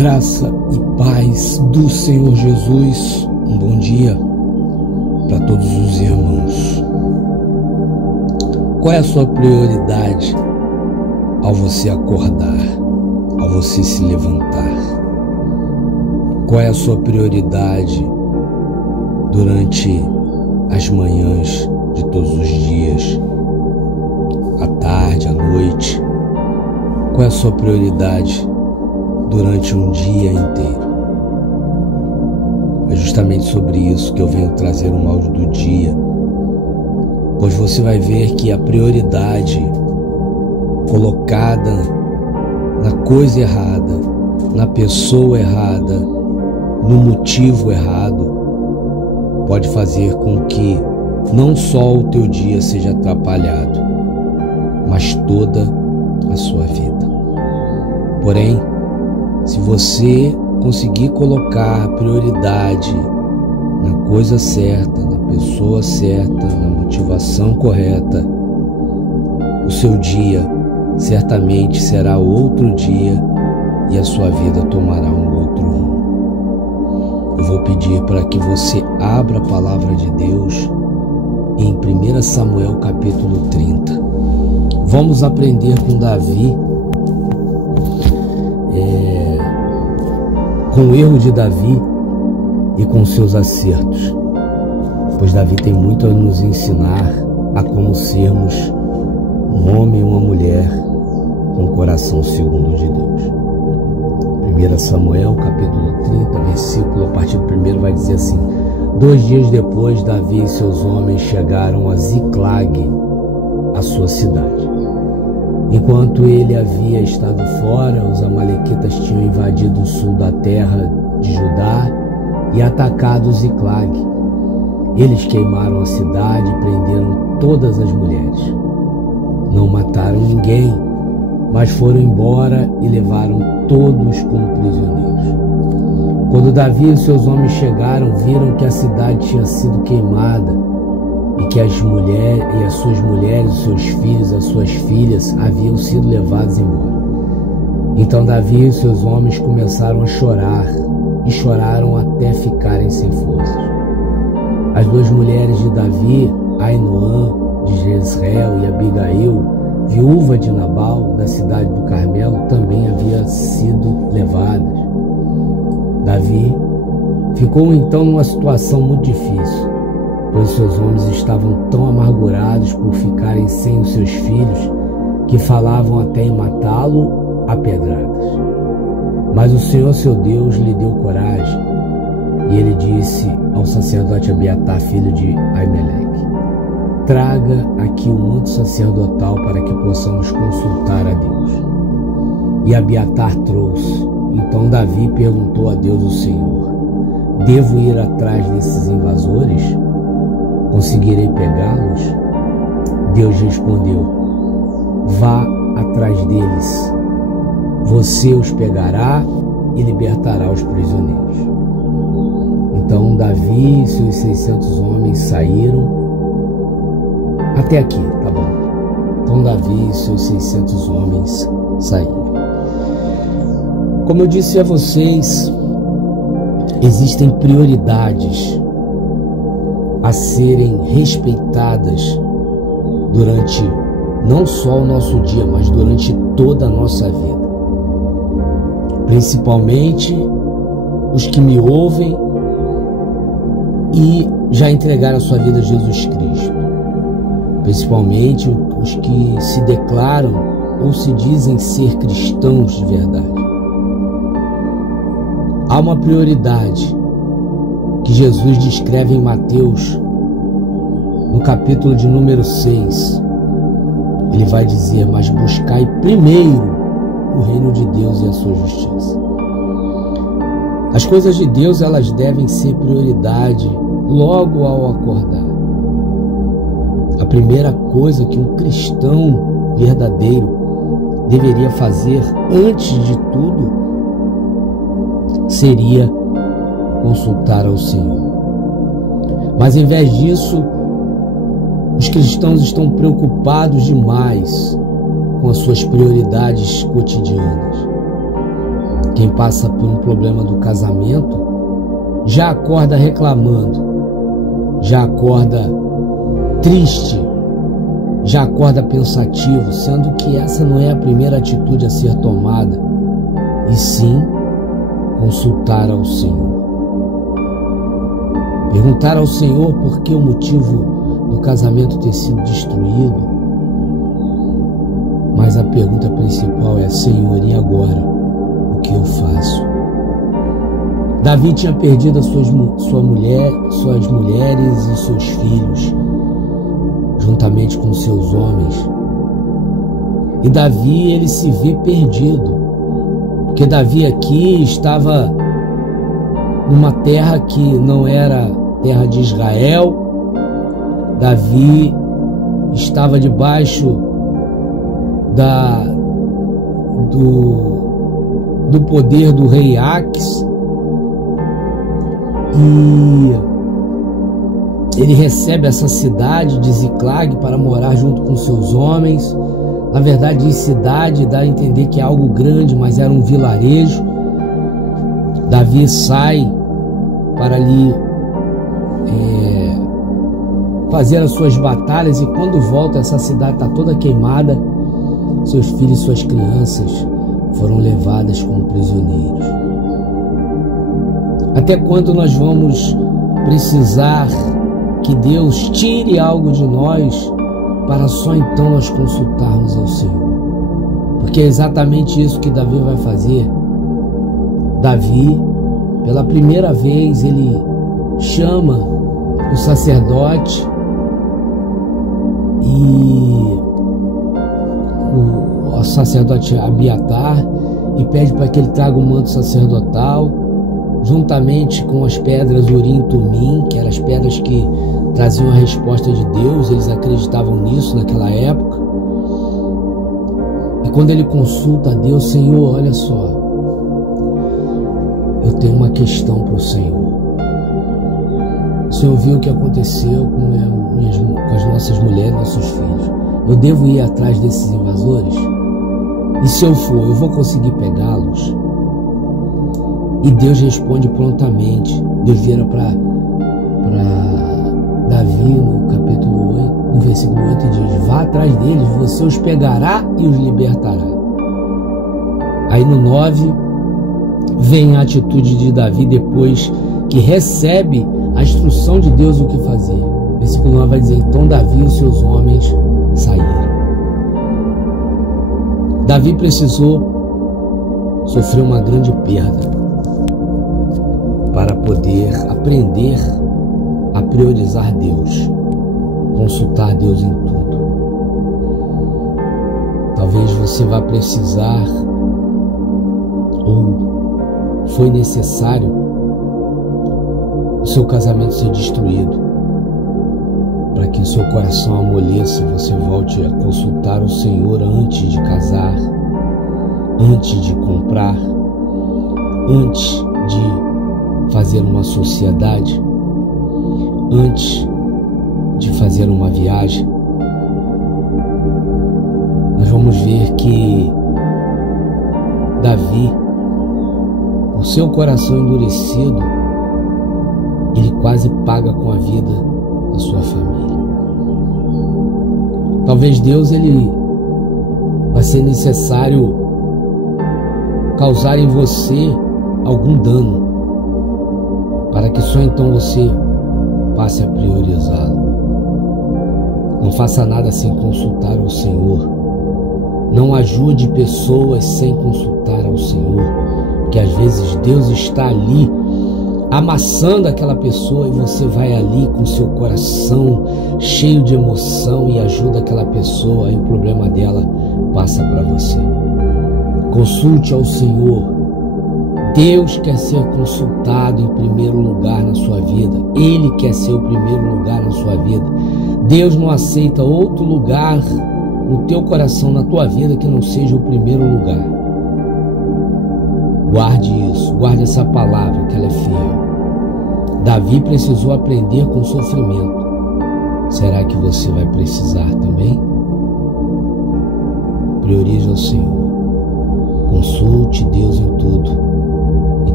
Graça e paz do Senhor Jesus. Um bom dia para todos os irmãos. Qual é a sua prioridade ao você acordar, ao você se levantar? Qual é a sua prioridade durante as manhãs de todos os dias, à tarde, à noite? Qual é a sua prioridade durante um dia inteiro? É justamente sobre isso que eu venho trazer um áudio do dia, pois você vai ver que a prioridade colocada na coisa errada, na pessoa errada, no motivo errado, pode fazer com que não só o teu dia seja atrapalhado, mas toda a sua vida. Porém, se você conseguir colocar a prioridade na coisa certa, na pessoa certa, na motivação correta, o seu dia certamente será outro dia e a sua vida tomará um outro rumo. Eu vou pedir para que você abra a palavra de Deus em 1 Samuel capítulo 30. Vamos aprender com Davi, com o erro de Davi e com seus acertos, pois Davi tem muito a nos ensinar a como sermos um homem e uma mulher com o coração segundo o de Deus. 1 Samuel capítulo 30, versículo a partir do 1 vai dizer assim: 2 dias depois, Davi e seus homens chegaram a Ziclag, a sua cidade. Enquanto ele havia estado fora, os amalequitas tinham invadido o sul da terra de Judá e atacado Ziclag. Eles queimaram a cidade e prenderam todas as mulheres. Não mataram ninguém, mas foram embora e levaram todos como prisioneiros. Quando Davi e seus homens chegaram, viram que a cidade tinha sido queimada e que as suas mulheres, os seus filhos, as suas filhas haviam sido levados embora. Então Davi e seus homens começaram a chorar e choraram até ficarem sem forças. As duas mulheres de Davi, Ainoã de Jezreel e Abigail, viúva de Nabal da cidade do Carmelo, também haviam sido levadas. Davi ficou então numa situação muito difícil, pois seus homens estavam tão amargurados por ficarem sem os seus filhos que falavam até em matá-lo a pedradas. Mas o Senhor seu Deus lhe deu coragem, e ele disse ao sacerdote Abiatar, filho de Aimeleque: traga aqui o manto sacerdotal para que possamos consultar a Deus. E Abiatar trouxe. Então Davi perguntou a Deus, o Senhor: devo ir atrás desses invasores? Conseguirei pegá-los? Deus respondeu: vá atrás deles. Você os pegará e libertará os prisioneiros. Então Davi e seus 600 homens saíram. Até aqui, tá bom? Então Davi e seus 600 homens saíram. Como eu disse a vocês, existem prioridades a serem respeitadas durante não só o nosso dia, mas durante toda a nossa vida. Principalmente os que me ouvem e já entregaram a sua vida a Jesus Cristo. Principalmente os que se declaram ou se dizem ser cristãos de verdade. Há uma prioridade que Jesus descreve em Mateus, no capítulo de número 6. Ele vai dizer: mas buscai primeiro o reino de Deus e a sua justiça. As coisas de Deus, elas devem ser prioridade logo ao acordar. A primeira coisa que um cristão verdadeiro deveria fazer antes de tudo seria consultar ao Senhor. Mas em vez disso, os cristãos estão preocupados demais com as suas prioridades cotidianas, Quem passa por um problema do casamento já acorda reclamando, já acorda triste, já acorda pensativo, sendo que essa não é a primeira atitude a ser tomada, e sim consultar ao Senhor. Perguntar ao Senhor por que o motivo do casamento ter sido destruído. Mas a pergunta principal é: Senhor, e agora? O que eu faço? Davi tinha perdido suas mulheres e seus filhos, juntamente com seus homens. E Davi, ele se vê perdido, porque Davi aqui estava numa terra que não era terra de Israel. Davi estava debaixo do poder do rei Aques, e ele recebe essa cidade de Ziclag para morar junto com seus homens. Na verdade, cidade dá a entender que é algo grande, mas era um vilarejo. Davi sai para ali fazer as suas batalhas, e quando volta, essa cidade está toda queimada. Seus filhos e suas crianças foram levadas como prisioneiros. Até quando nós vamos precisar que Deus tire algo de nós para só então nós consultarmos ao Senhor? Porque é exatamente isso que Davi vai fazer. Davi, pela primeira vez, ele chama o sacerdote e o sacerdote Abiatar, e pede para que ele traga o manto sacerdotal, juntamente com as pedras Urim e Tumim, que eram as pedras que traziam a resposta de Deus. Eles acreditavam nisso naquela época. E quando ele consulta a Deus: Senhor, olha só, eu tenho uma questão para o Senhor. O Senhor viu o que aconteceu com as nossas mulheres, nossos filhos. Eu devo ir atrás desses invasores? E se eu for, eu vou conseguir pegá-los? E Deus responde prontamente. Deus vira para Davi no capítulo 8, no versículo 8, e diz: vá atrás deles, você os pegará e os libertará. Aí no 9 vem a atitude de Davi depois que recebe a instrução de Deus o que fazer. Versículo 9 vai dizer: então Davi e os seus homens saíram. Davi precisou sofrer uma grande perda para poder aprender a priorizar Deus, consultar Deus em tudo. Talvez você vá precisar, ou foi necessário, o seu casamento ser destruído, para que o seu coração amoleça e você volte a consultar o Senhor antes de casar, antes de comprar, antes de fazer uma sociedade, antes de fazer uma viagem. Nós vamos ver que Davi, por seu coração endurecido, ele quase paga com a vida da sua família. Talvez Deus, ele vai ser necessário causar em você algum dano, para que só então você passe a priorizá-lo. Não faça nada sem consultar ao Senhor. Não ajude pessoas sem consultar ao Senhor, porque às vezes Deus está ali amassando aquela pessoa e você vai ali com seu coração cheio de emoção e ajuda aquela pessoa, e o problema dela passa para você. Consulte ao Senhor. Deus quer ser consultado em primeiro lugar na sua vida. Ele quer ser o primeiro lugar na sua vida. Deus não aceita outro lugar no teu coração, na tua vida, que não seja o primeiro lugar. Guarde isso, guarde essa palavra, que ela é fiel. Davi precisou aprender com sofrimento. Será que você vai precisar também? Priorize o Senhor. Consulte Deus em tudo.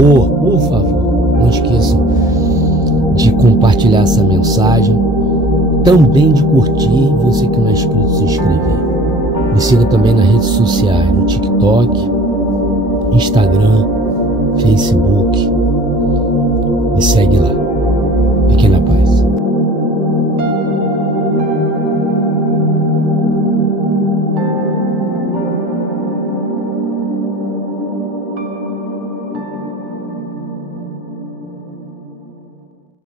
favor, não esqueçam de compartilhar essa mensagem, também de curtir, você que não é inscrito, se inscrever. Me siga também nas redes sociais, no TikTok, Instagram, Facebook. Me segue lá. Fiquem na paz.